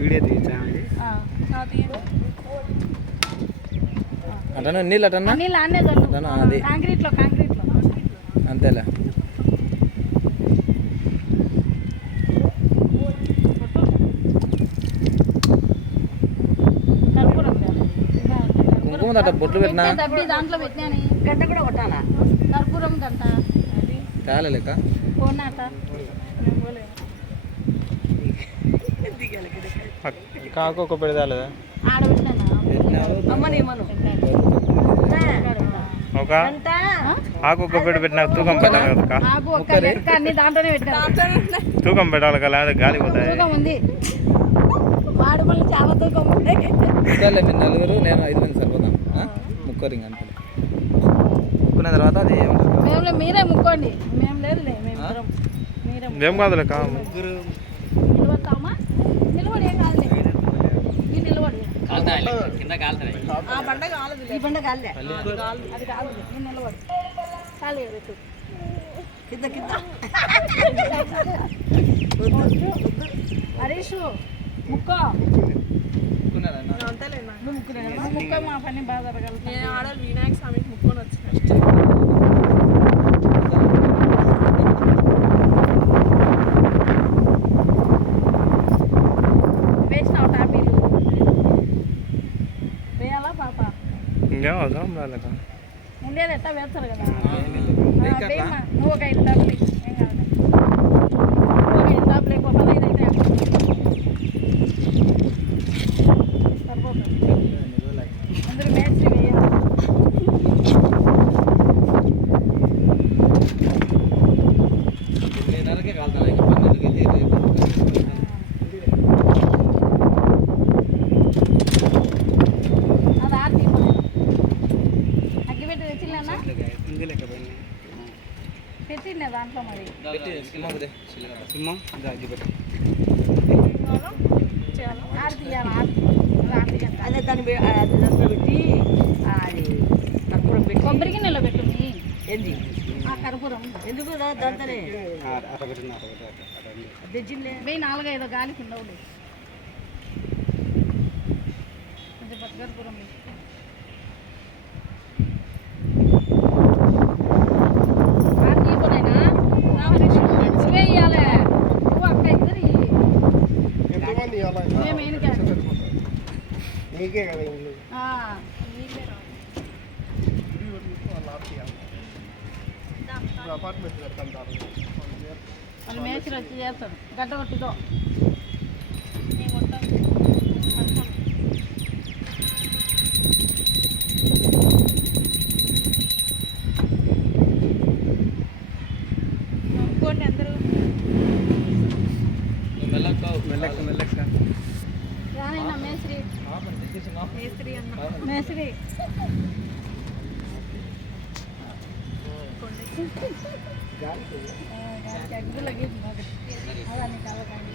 Video తీయచ్చా అటను నీళ్ళు అటన్నా నీళ్ళు ఆనే అది కాంక్రీట్లో అంతేలే. కుంకుమ అట్ట బొట్లు పెట్టినా దాంట్లో పెట్టినా గంట కూడా కొట్టాలా కర్పూరం గంట తేలే లెక్క కాకు ఒక పెడతాలేదా ఒక ఆకు ఒక పెట్టి పెట్టినా తూకం పెట్టాలి కదా తూకం పెట్టాలి కదా గాలి పోతాయి చాలా తూకం ముక్కర్లే మీరు నలుగురు నేను 5 మంది సరిపోతాం ముక్కరు ఇంక అంతే. ముక్కున్న తర్వాత అది ఏమంటారు మీరే ముక్కోండి మేము లేదులే ఏం కాదులే ముగ్గురు నిలబడతామా నిలబడి ఏం కాదులే ఈ నిలబడి ఈ బండ కాలే అది కాదు ఈ నిలబడి కాలే పెట్టు కింద హరీషు ముక్కో ముక్క మా పని బాగా జరగాలి. నేను ఆడ వినాయక స్వామికి ముక్కొని వచ్చిన వేసినావు టాపీలు వేయాలా పాప ఇంకేం అవసరం రాలేక ఉండేది ఎట్టా వేస్తారు కదా నువ్వు ఒక 5 టాపీలు ఏం కాదు ఒక 5 టాపీలు ఎక్కువ 15 అయితే సరిపోతుంది. అందరూ మేస్త్రి వేయాలి. అది ఆర్తి అగ్గిపెట్టి తెచ్చినా పెట్టిండే దాంట్లో మరి ఆర్తి తీయాలి అదే దాన్ని దాంట్లో పెట్టి అది కర్పూరం పెట్టి కొబ్బరికి నిలబెట్టుంది ఏంది ఆ కర్పూరం ఎందుకు దాంతోనే తెచ్చిందే 4-5 గాలికి ఉండవులే కొంచెం పచ్చి కర్పూరం వేయాలి నువ్వు అక్క ఇద్దరు మేమేం కాదు నీకే కదా వాళ్ళు మేస్త్రి వచ్చి చేస్తాడు గడ్డ కొట్టితో అనుకోండి అందరూ రానైనా మేస్త్రి మేస్త్రి అగ్గు లగి అలా కావాలి